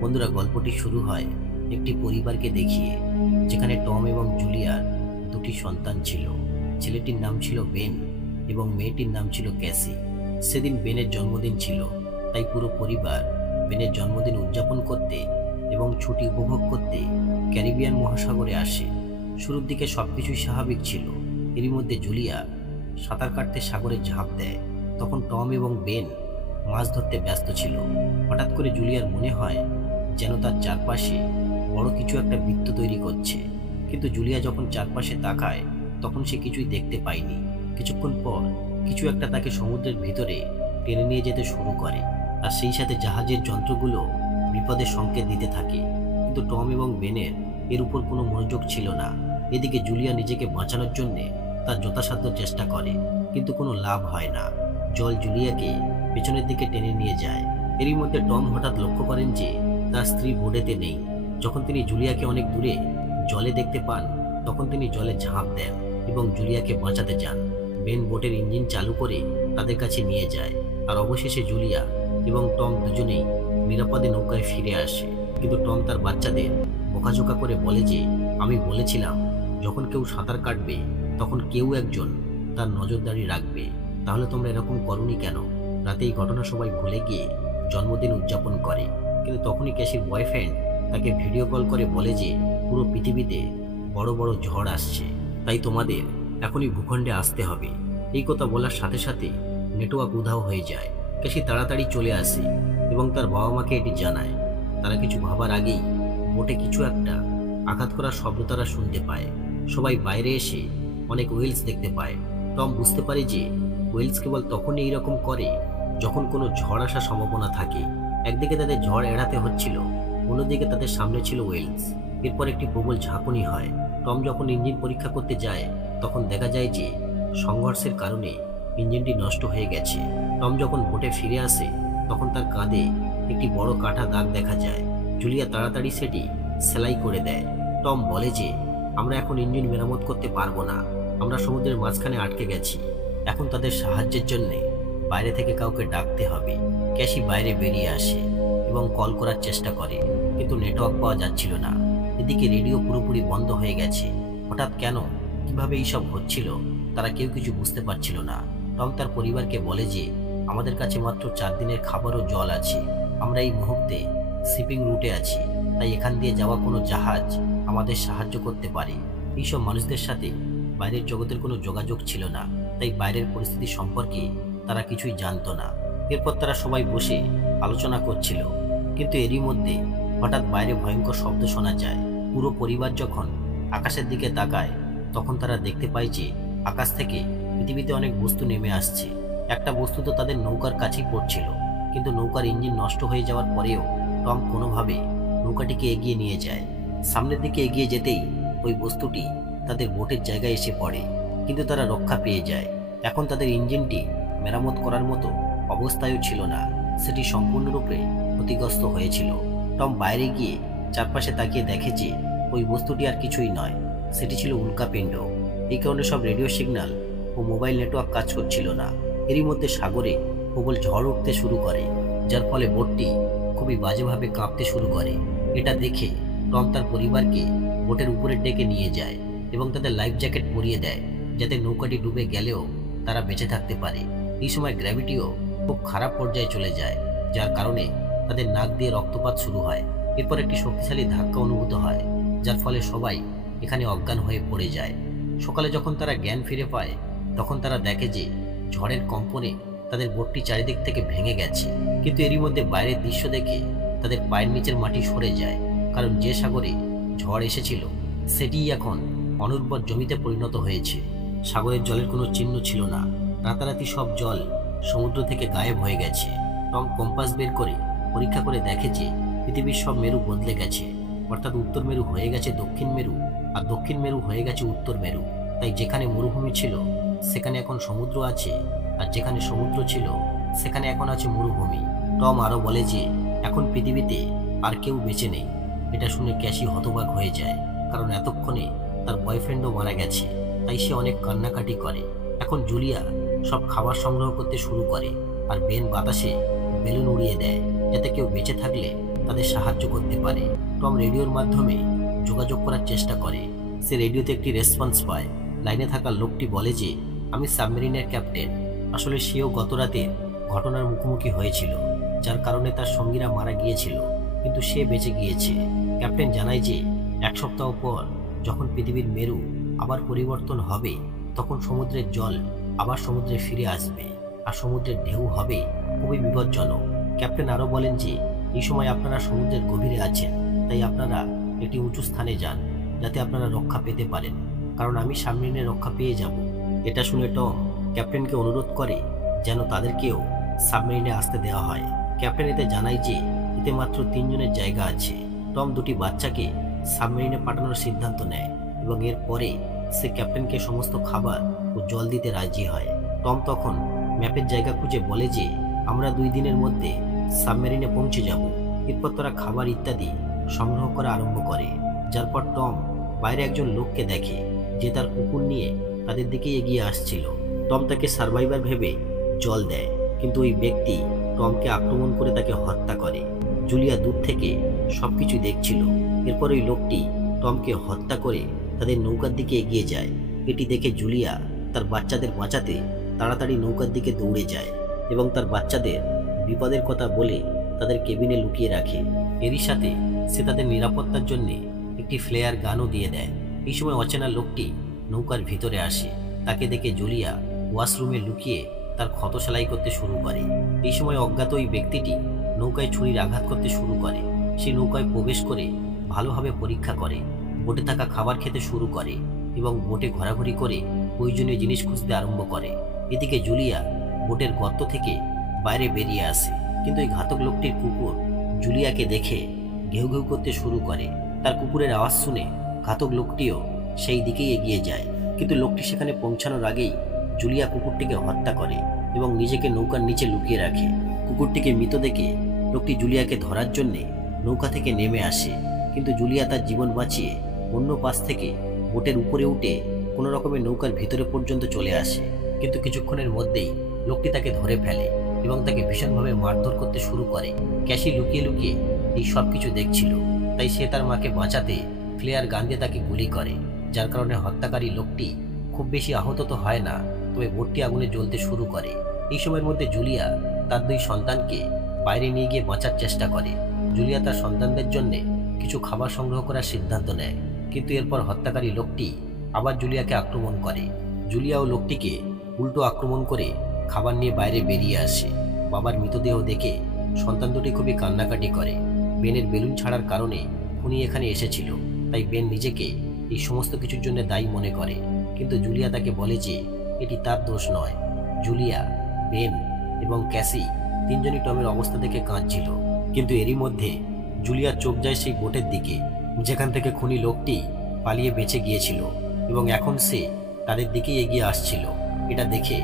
বন্ধুরা, গল্পটি শুরু হয় একটি পরিবারকে দেখিয়ে, যেখানে টম এবং জুলিয়ার দুটি সন্তান ছিল। ছেলেটির নাম ছিল বেন এবং মেয়েটির নাম ছিল ক্যাসি। সেদিন বেনের জন্মদিন ছিল, তাই পুরো পরিবার বেনের জন্মদিন উদযাপন করতে এবং ছুটি উপভোগ করতে ক্যারিবিয়ান মহাসাগরে আসে। শুরুর দিকে সবকিছুই স্বাভাবিক ছিল। এরই মধ্যে জুলিয়া সাঁতার কাটতে সাগরে ঝাঁপ দেয়। তখন টম এবং বেন মাছ ধরতে ব্যস্ত ছিল। হঠাৎ করে জুলিয়ার মনে হয় যেন তার চারপাশে বড় কিছু একটা বৃত্ত তৈরি করছে। কিন্তু জুলিয়া যখন চারপাশে তাকায় তখন সে কিছুই দেখতে পায়নি। কিছুক্ষণ পর কিছু একটা তাকে সমুদ্রের ভিতরে টেনে নিয়ে যেতে শুরু করে, আর সেই সাথে জাহাজের যন্ত্রগুলো বিপদের সংকেত দিতে থাকে। কিন্তু টম এবং বেনের এর উপর কোনো মনোযোগ ছিল না। এদিকে জুলিয়া নিজেকে বাঁচানোর জন্যে তার যথাসাধ্য চেষ্টা করে, কিন্তু কোনো লাভ হয় না। জল জুলিয়াকে পেছনের দিকে টেনে নিয়ে যায়। এরই মধ্যে টম হঠাৎ লক্ষ্য করেন যে তার স্ত্রী বোটেতে নেই। যখন তিনি জুলিয়াকে অনেক দূরে জলে দেখতে পান তখন তিনি জলে ঝাঁপ দেন এবং জুলিয়াকে বাঁচাতে যান। বেন বোটের ইঞ্জিন চালু করে তাদের কাছে নিয়ে যায়, আর অবশেষে জুলিয়া এবং টম দুজনেই নিরাপদে নৌকায় ফিরে আসে। কিন্তু টম তার বাচ্চাদের বোকাঝোকা করে বলে যে, আমি বলেছিলাম যখন কেউ সাঁতার কাটবে তখন কেউ একজন তার নজরদারি রাখবে, তাহলে তোমরা এরকম করোনি কেন? রাতে এই ঘটনা সবাই ভুলে গিয়ে জন্মদিন উদযাপন করে। কিন্তু তখনই ক্যাসির বয়ফ্রেন্ড তাকে ভিডিও কল করে বলে যে পুরো পৃথিবীতে বড় বড় ঝড় আসছে, তাই তোমাদের এখনই ভূখণ্ডে আসতে হবে। এই কথা বলার সাথে সাথে নেটওয়ার্ক উধাও হয়ে যায়। ক্যাসি তাড়াতাড়ি চলে আসে এবং তার বাবা মাকে এটি জানায়। তারা কিছু ভাবার আগেই বোটে কিছু একটা আঘাত করার শব্দ তারা শুনতে পায়। সবাই বাইরে এসে অনেক ওয়েলস দেখতে পায়। টম বুঝতে পারে যে ওয়েলস কেবল তখনই এইরকম করে যখন কোনো ঝড় আসার সম্ভাবনা থাকে। একদিকে তাদের ঝড় এড়াতে হচ্ছিল, অন্যদিকে তাদের সামনে ছিল ওয়েলস। এরপর একটি প্রবল ঝাঁকুনি হয়। টম যখন ইঞ্জিন পরীক্ষা করতে যায় তখন দেখা যায় যে সংঘর্ষের কারণে ইঞ্জিনটি নষ্ট হয়ে গেছে। টম যখন বোটে ফিরে আসে তখন তার কাঁধে একটি বড় কাটা দাগ দেখা যায়। জুলিয়া তাড়াতাড়ি সেটি সেলাই করে দেয়। টম বলে যে, আমরা এখন ইঞ্জিন মেরামত করতে পারবো না, আমরা সমুদ্রের মাঝখানে আটকে গেছি। এখন তাদের সাহায্যের জন্য বাইরে থেকে কাউকে ডাকতে হবে। ক্যাসি বাইরে বেরিয়ে আসে এবং কল করার চেষ্টা করে, কিন্তু নেটওয়ার্ক পাওয়া যাচ্ছিল না। এদিকে রেডিও পুরোপুরি বন্ধ হয়ে গেছে। হঠাৎ কেন, কিভাবে এইসব হচ্ছিল তারা কেউ কিছু বুঝতে পারছিল না। টম তার পরিবারকে বলে যে, আমাদের কাছে মাত্র 4 দিনের খাবার ও জল আছে। আমরা এই মুহূর্তে শিপিং রুটে আছি, তাই এখান দিয়ে যাওয়া কোনো জাহাজ আমাদের সাহায্য করতে পারে। এইসব মানুষদের সাথে বাইরের জগতের কোনো যোগাযোগ ছিল না, তাই বাইরের পরিস্থিতি সম্পর্কে তারা কিছুই জানতো না। এরপর তারা সবাই বসে আলোচনা করছিল, কিন্তু এরই মধ্যে হঠাৎ বাইরে ভয়ঙ্কর শব্দ শোনা যায়। পুরো পরিবার যখন আকাশের দিকে তাকায় তখন তারা দেখতে পায় যে আকাশ থেকে পৃথিবীতে অনেক বস্তু নেমে আসছে। একটা বস্তু তো তাদের নৌকার কাছেই পড়ছিল, কিন্তু নৌকার ইঞ্জিন নষ্ট হয়ে যাওয়ার পরেও টম কোনোভাবে নৌকাটিকে এগিয়ে নিয়ে যায়। সামনের দিকে এগিয়ে যেতেই ওই বস্তুটি তাদের বোটের জায়গায় এসে পড়ে, কিন্তু তারা রক্ষা পেয়ে যায়। এখন তাদের ইঞ্জিনটি মেরামত করার মতো অবস্থায়ও ছিল না, সেটি সম্পূর্ণরূপে ক্ষতিগ্রস্ত হয়েছিল। টম বাইরে গিয়ে চারপাশে তাকিয়ে দেখে যে ওই বস্তুটি আর কিছুই নয়, সেটি ছিল উল্কাপিণ্ড। এই কারণে সব রেডিও সিগন্যাল ও মোবাইল নেটওয়ার্ক কাজ করছিল না। এরই মধ্যে সাগরে প্রবল ঝড় উঠতে শুরু করে, যার ফলে বোটটি খুবই বাজেভাবে কাঁপতে শুরু করে। এটা দেখে টম তার পরিবারকে বোটের উপরের ডেকে নিয়ে যায় এবং তাদের লাইফ জ্যাকেট পরিয়ে দেয়, যাতে নৌকাটি ডুবে গেলেও তারা বেঁচে থাকতে পারে। এই সময় গ্র্যাভিটিও খুব খারাপ পর্যায়ে চলে যায়, যার কারণে তাদের নাক দিয়ে রক্তপাত শুরু হয়। এরপর একটি শক্তিশালী ধাক্কা অনুভূত হয়, যার ফলে সবাই এখানে অজ্ঞান হয়ে পড়ে যায়। সকালে যখন তারা জ্ঞান ফিরে পায় তখন তারা দেখে যে ঝড়ের কম্পনে তাদের বোটটি চারিদিক থেকে ভেঙে গেছে। কিন্তু এরই মধ্যে বাইরের দৃশ্য দেখে তাদের পায়ের নিচের মাটি সরে যায়, কারণ যে সাগরে ঝড় এসেছিল সেটিই এখন অনুর্বর জমিতে পরিণত হয়েছে। সাগরের জলের কোনো চিহ্ন ছিল না। রাতারাতি সব জল সমুদ্র থেকে গায়েব হয়ে গেছে। টম কম্পাস বের করে পরীক্ষা করে দেখে যে পৃথিবীর সব মেরু বদলে গেছে, অর্থাৎ উত্তর মেরু হয়ে গেছে দক্ষিণ মেরু, আর দক্ষিণ মেরু হয়ে গেছে উত্তর মেরু। তাই যেখানে মরুভূমি ছিল সেখানে এখন সমুদ্র আছে, আর যেখানে সমুদ্র ছিল সেখানে এখন আছে মরুভূমি। টম আরও বলে যে এখন পৃথিবীতে আর কেউ বেঁচে নেই। এটা শুনে ক্যাসি হতবাক হয়ে যায়, কারণ এতক্ষণে তার বয়ফ্রেন্ডও মারা গেছে, তাই সে অনেক কান্নাকাটি করে। এখন জুলিয়া সব খাবার সংগ্রহ করতে শুরু করে, আর বেন বাতাসে বেলুন উড়িয়ে দেয়। যাতে কেউ বেঁচে থাকলে তাদের সাহায্য করতে পারে। টম রেডিওর মাধ্যমে যোগাযোগ করার চেষ্টা করে। সে রেডিওতে একটি রেসপন্স পায়। লাইনে থাকা লোকটি বলে যে আমি সাবমেরিনের ক্যাপ্টেন। আসলে সেও গত রাতে ঘটনার মুখোমুখি হয়েছিল, যার কারণে তার সঙ্গীরা মারা গিয়েছিল, কিন্তু সে বেঁচে গিয়েছে। ক্যাপ্টেন জানায় যে 1 সপ্তাহ পর যখন পৃথিবীর মেরু আবার পরিবর্তন হবে, তখন সমুদ্রের জল আবার সমুদ্রে ফিরে আসবে আর সমুদ্রের ঢেউ হবে খুবই বিপজ্জনক। ক্যাপ্টেন আরও বলেন যে এই সময় আপনারা সমুদ্রের গভীরে আছেন, তাই আপনারা একটি উঁচু স্থানে যান যাতে আপনারা রক্ষা পেতে পারেন, কারণ আমি সাবমেরিনে রক্ষা পেয়ে যাব। এটা শুনে টম ক্যাপ্টেনকে অনুরোধ করে যেন তাদেরকেও সাবমেরিনে আসতে দেওয়া হয়। ক্যাপ্টেন এতে জানায় যে এতে মাত্র 3 জনের জায়গা আছে। টম দুটি বাচ্চাকে সাবমেরিনে পাঠানোর সিদ্ধান্ত নেয় এবং এরপরে সে ক্যাপ্টেনকে সমস্ত খাবার ও জল দিতে রাজি হয়। টম তখন ম্যাপের জায়গা খুঁজে বলে যে আমরা 2 দিনের মধ্যে সাবমেরিনে পৌঁছে যাব। এরপর তারা খাবার ইত্যাদি সংগ্রহ করা আরম্ভ করে, যার পর টম বাইরে একজন লোককে দেখে যে তার কুকুর নিয়ে তাদের দিকে এগিয়ে আসছিল। টম তাকে সার্ভাইভার ভেবে জল দেয়, কিন্তু ওই ব্যক্তি টমকে আক্রমণ করে তাকে হত্যা করে। জুলিয়া দূর থেকে সবকিছু দেখছিল। এরপর ওই লোকটি টমকে হত্যা করে তাদের নৌকার দিকে এগিয়ে যায়। এটি দেখে জুলিয়া তার বাচ্চাদের বাঁচাতে তাড়াতাড়ি নৌকার দিকে দৌড়ে যায় এবং তার বাচ্চাদের বিপদের কথা বলে তাদের কেবিনে লুকিয়ে রাখে। এরই সাথে সে তাদের নিরাপত্তার জন্য একটি ফ্লেয়ার গানও দিয়ে দেয়। এই সময় অচেনা লোকটি নৌকার ভিতরে আসে। তাকে দেখে জুলিয়া ওয়াশরুমে লুকিয়ে তার ক্ষত সেলাই করতে শুরু করে। এই সময় অজ্ঞাত ওই ব্যক্তিটি নৌকায় ছুরির আঘাত করতে শুরু করে। সে নৌকায় প্রবেশ করে ভালোভাবে পরীক্ষা করে, বোটে থাকা খাবার খেতে শুরু করে এবং বোটে ঘোরাঘুরি করে প্রয়োজনীয় জিনিস খুঁজতে আরম্ভ করে। এদিকে জুলিয়া বোটের গর্ত থেকে বাইরে বেরিয়ে আসে, কিন্তু এই ঘাতক লোকটির কুকুর জুলিয়াকে দেখে ঘেউ ঘেউ করতে শুরু করে। তার কুকুরের আওয়াজ শুনে ঘাতক লোকটিও সেই দিকেই এগিয়ে যায়, কিন্তু লোকটি সেখানে পৌঁছানোর আগেই জুলিয়া কুকুরটিকে হত্যা করে এবং নিজেকে নৌকার নিচে লুকিয়ে রাখে। কুকুরটিকে মৃত দেখে লোকটি জুলিয়াকে ধরার জন্যে নৌকা থেকে নেমে আসে, কিন্তু জুলিয়া তার জীবন বাঁচিয়ে অন্য পাশ থেকে বোটের উপরে উঠে কোনো রকমের নৌকার ভিতরে পর্যন্ত চলে আসে। কিন্তু কিছুক্ষণের মধ্যেই লোকটি তাকে ধরে ফেলে এবং তাকে ভীষণভাবে মারধর করতে শুরু করে। ক্যাসি লুকিয়ে লুকিয়ে এই সব কিছু দেখছিল, তাই সে তার মাকে বাঁচাতে ফ্লেয়ার গান দিয়ে তাকে গুলি করে, যার কারণে হত্যাকারী লোকটি খুব বেশি আহত তো হয় না, তবে বোটটি আগুনে জ্বলতে শুরু করে। এই সময়ের মধ্যে জুলিয়া তার 2 সন্তানকে বাইরে নিয়ে গিয়ে বাঁচার চেষ্টা করে। জুলিয়া তার সন্তানদের জন্য কিছু খাবার সংগ্রহ করার সিদ্ধান্ত নেয়, কিন্তু এরপর হত্যাকারী লোকটি আবার জুলিয়াকে আক্রমণ করে। জুলিয়া ও লোকটিকে উল্টো আক্রমণ করে খাবার নিয়ে বাইরে বেরিয়ে আসে। বাবার মৃতদেহ দেখে সন্তান দুটি খুবই কান্নাকাটি করে। বেনের বেলুন ছাড়ার কারণে খুনি এখানে এসেছিল, তাই বেন নিজেকে এই সমস্ত কিছুর জন্য দায়ী মনে করে, কিন্তু জুলিয়া তাকে বলে যে এটি তার দোষ নয়। জুলিয়া, বেন এবং ক্যাসি 3 জনই টমের অবস্থা দেখে কাঁদছিল, কিন্তু এরই মধ্যে জুলিয়ার চোখ যায় সেই বোটের দিকে যেখান থেকে খুনি লোকটি পালিয়ে বেঁচে গিয়েছিল এবং এখন সে তাদের দিকেই এগিয়ে আসছিল। এটা দেখে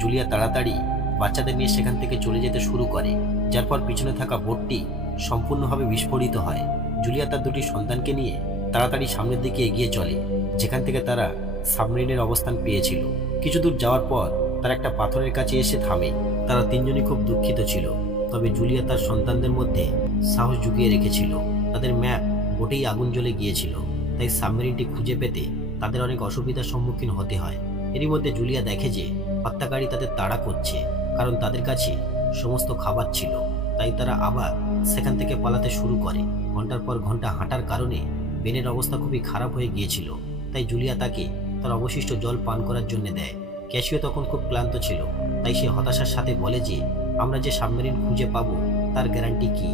জুলিয়া তাড়াতাড়ি বাচ্চাদের নিয়ে সেখান থেকে চলে যেতে শুরু করে, যার পর পিছনে থাকা বোটটি সম্পূর্ণভাবে বিস্ফোরিত হয়। জুলিয়া তার 2টি সন্তানকে নিয়ে তাড়াতাড়ি সামনের দিকে এগিয়ে চলে, যেখান থেকে তারা সাবমেরিনের অবস্থান পেয়েছিল। কিছু দূর যাওয়ার পর তারা একটা পাথরের কাছে এসে থামে। তারা 3 জনই খুব দুঃখিত ছিল, তবে জুলিয়া তার সন্তানদের মধ্যে সাহস জুগিয়ে রেখেছিল। তাদের ম্যাপ বোটেই আগুন জ্বলে গিয়েছিল, তাই সাবমেরিনটি খুঁজে পেতে তাদের অনেক অসুবিধার সম্মুখীন হতে হয়। এরই মধ্যে জুলিয়া দেখে যে হত্যাকারী তাদের তাড়া করছে, কারণ তাদের কাছে সমস্ত খাবার ছিল, তাই তারা আবার সেখান থেকে পালাতে শুরু করে। ঘন্টার পর ঘন্টা হাঁটার কারণে বেনের অবস্থা খুবই খারাপ হয়ে গিয়েছিল, তাই জুলিয়া তাকে তার অবশিষ্ট জল পান করার জন্য দেয়। ক্যাসিও তখন খুব ক্লান্ত ছিল, তাই সে হতাশার সাথে বলে যে আমরা যে সাবমেরিন খুঁজে পাবো তার গ্যারান্টি কি?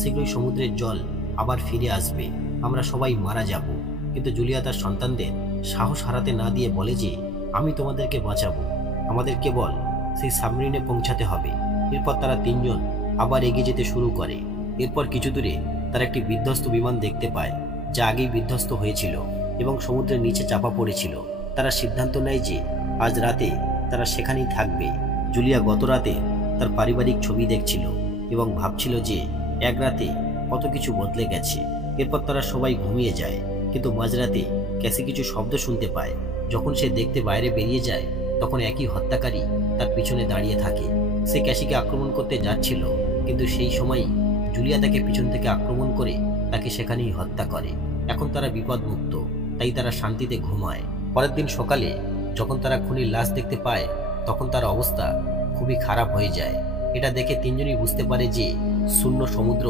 শীঘ্রই সমুদ্রের জল আবার ফিরে আসবে, আমরা সবাই মারা যাব। কিন্তু জুলিয়া তার সন্তানদের সাহস হারাতে না দিয়ে বলে যে আমি তোমাদেরকে বাঁচাবো, আমাদের কেবল সেই সাবমেরিনে পৌঁছাতে হবে। এরপর তারা 3 জন আবার এগিয়ে যেতে শুরু করে। এরপর কিছু দূরে তারা একটি বিধ্বস্ত বিমান দেখতে পায়, যা আগেই বিধ্বস্ত হয়েছিল এবং সমুদ্রের নিচে চাপা পড়েছিল। তারা সিদ্ধান্ত নেয় যে আজ রাতে তারা সেখানেই থাকবে। জুলিয়া গত রাতে তার পারিবারিক ছবি দেখছিল এবং ভাবছিল যে এক রাতে কত কিছু বদলে গেছে। এরপর তারা সবাই ঘুমিয়ে যায়, কিন্তু মাঝরাতে ক্যাসি কিছু শব্দ শুনতে পায়। যখন সে দেখতে বাইরে বেরিয়ে যায়, তখন একই হত্যাকারী তার পিছনে দাঁড়িয়ে থাকে। সে ক্যাসিকে আক্রমণ করতে যাচ্ছিল, কিন্তু সেই সময়ই জুলিয়া তাকে পিছন থেকে আক্রমণ করে তাকে সেখানেই হত্যা করে। এখন তারা বিপদমুক্ত, তাই তারা শান্তিতে ঘুমায়। পরের দিন সকালে যখন তারা খুনির লাশ দেখতে পায় তখন তার অবস্থা খুবই খারাপ হয়ে যায়। এটা দেখে তিনজনই বুঝতে পারে যে শূন্য সমুদ্র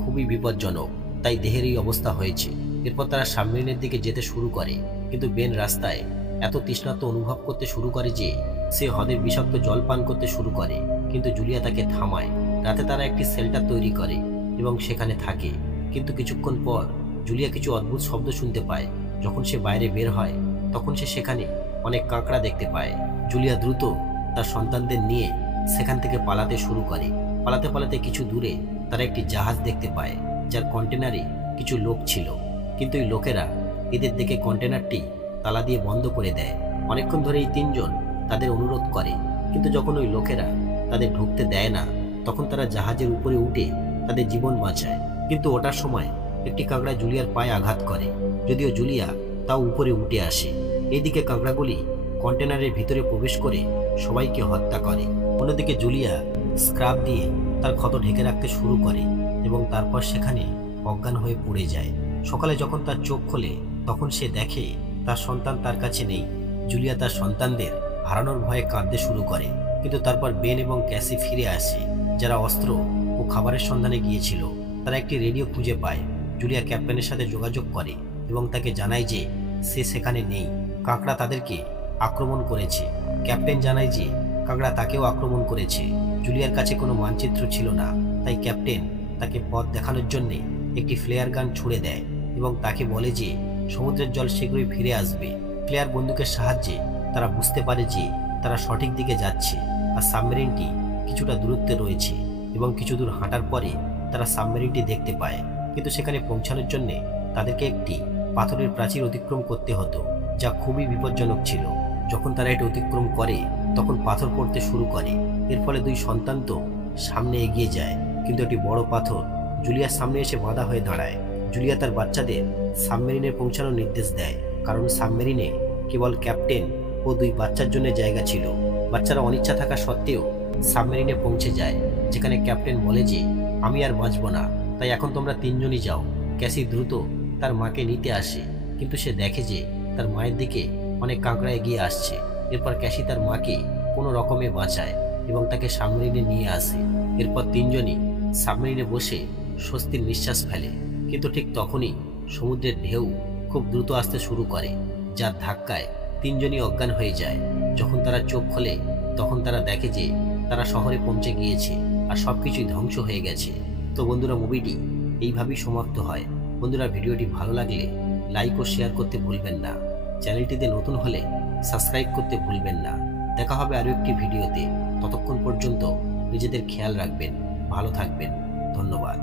খুবই বিপজ্জনক, তাই দেহের এই অবস্থা হয়েছে। এরপর তারা সাবমেরিনের দিকে যেতে শুরু করে, কিন্তু বেন রাস্তায় এত তৃষ্ণার্ত অনুভব করতে শুরু করে যে সে হ্রদের বিষাক্ত জল পান করতে শুরু করে, কিন্তু জুলিয়া তাকে থামায়। রাতে তারা একটি শেল্টার তৈরি করে এবং সেখানে থাকে, কিন্তু কিছুক্ষণ পর জুলিয়া কিছু অদ্ভুত শব্দ শুনতে পায়। যখন সে বাইরে বের হয় তখন সে সেখানে অনেক কাঁকড়া দেখতে পায়। জুলিয়া দ্রুত তার সন্তানদের নিয়ে সেখান থেকে পালাতে শুরু করে। পালাতে পালাতে কিছু দূরে তারা একটি জাহাজ দেখতে পায়, যার কন্টেনারে কিছু লোক ছিল, কিন্তু এই লোকেরা এদের দেখে কন্টেনারটি তালা দিয়ে বন্ধ করে দেয়। অনেকক্ষণ ধরে এই তিনজন তাদের অনুরোধ করে, কিন্তু যখন ওই লোকেরা তাদের ঢুকতে দেয় না তখন তারা জাহাজের উপরে উঠে তাদের জীবন বাঁচায়। কিন্তু ওটার সময় একটি কাঁকড়া জুলিয়ার পায়ে আঘাত করে, যদিও জুলিয়া তাও উপরে উঠে আসে। এইদিকে কাঁকড়াগুলি কন্টেনারের ভিতরে প্রবেশ করে সবাইকে হত্যা করে। অন্যদিকে জুলিয়া স্ক্রাব দিয়ে তার ক্ষত ঢেকে রাখতে শুরু করে এবং তারপর সেখানে অজ্ঞান হয়ে পড়ে যায়। সকালে যখন তার চোখ খোলে তখন সে দেখে তার সন্তান তার কাছে নেই। জুলিয়া তার সন্তানদের হারানোর ভয়ে কাঁদতে শুরু করে, কিন্তু তারপর বেন এবং ক্যাসি ফিরে আসে, যারা অস্ত্র ও খাবারের সন্ধানে গিয়েছিল। তারা একটি রেডিও খুঁজে পায়। জুলিয়া ক্যাপ্টেনের সাথে যোগাযোগ করে এবং তাকে জানায় যে সে সেখানে নেই। কাঁকড়া তাদেরকে আক্রমণ করেছে। ক্যাপ্টেন জানায় যে কাঁকড়া তাকেও আক্রমণ করেছে। জুলিয়ার কাছে কোনো মানচিত্র ছিল না, তাই ক্যাপ্টেন তাকে পথ দেখানোর জন্যে একটি ফ্লেয়ার গান ছুড়ে দেয় এবং তাকে বলে যে সমুদ্রের জল শীঘ্রই ফিরে আসবে। ফ্লেয়ার বন্দুকের সাহায্যে তারা বুঝতে পারে যে তারা সঠিক দিকে যাচ্ছে আর সাবমেরিনটি কিছুটা দূরত্বে রয়েছে, এবং কিছু দূর হাঁটার পরে তারা সাবমেরিনটি দেখতে পায়। কিন্তু সেখানে পৌঁছানোর জন্য তাদেরকে একটি পাথরের প্রাচীর অতিক্রম করতে হতো, যা খুবই বিপজ্জনক ছিল। যখন তারা এটা অতিক্রম করে তখন পাথর পড়তে শুরু করে। এর ফলে দুই সন্তান তো সামনে এগিয়ে যায়, কিন্তু একটি বড় পাথর জুলিয়ার সামনে এসে বাধা হয়ে দাঁড়ায়। জুলিয়া তার বাচ্চাদের সাবমেরিনে পৌঁছানোর নির্দেশ দেয়, কারণ সাবমেরিনে কেবল ক্যাপ্টেন ও দুই বাচ্চার জন্য জায়গা ছিল। বাচ্চারা অনিচ্ছা থাকা সত্ত্বেও সাবমেরিনে পৌঁছে যায়, যেখানে ক্যাপ্টেন বলে যে আমি আর বাঁচব না, তাই এখন তোমরা তিনজনই যাও। ক্যাসি দ্রুত তার মাকে নিতে আসে, কিন্তু সে দেখে যে তার মায়ের দিকে অনেক কাঁকড়া এগিয়ে আসছে। এরপর ক্যাসি তার মাকে কোনো রকমে বাঁচায় এবং তাকে সাবমেরিনে নিয়ে আসে। এরপর তিনজনই সাবমেরিনে বসে স্বস্তির নিঃশ্বাস ফেলে, কিন্তু ঠিক তখনই সমুদ্রের ঢেউ খুব দ্রুত আসতে শুরু করে, যার ধাক্কায় তিনজনই অজ্ঞান হয়ে যায়। যখন তারা চোখ খোলে তখন তারা দেখে যে তারা শহরে পৌঁছে গিয়েছে আর সবকিছুই ধ্বংস হয়ে গেছে। তো বন্ধুরা, মুভিটি এইভাবেই সমাপ্ত হয়। বন্ধুরা, ভিডিওটি ভালো লাগলে লাইক ও শেয়ার করতে ভুলবেন না। চ্যানেলটিতে নতুন হলে সাবস্ক্রাইব করতে ভুলবেন না। দেখা হবে আরও একটি ভিডিওতে। ততক্ষণ পর্যন্ত নিজেদের খেয়াল রাখবেন, ভালো থাকবেন। ধন্যবাদ।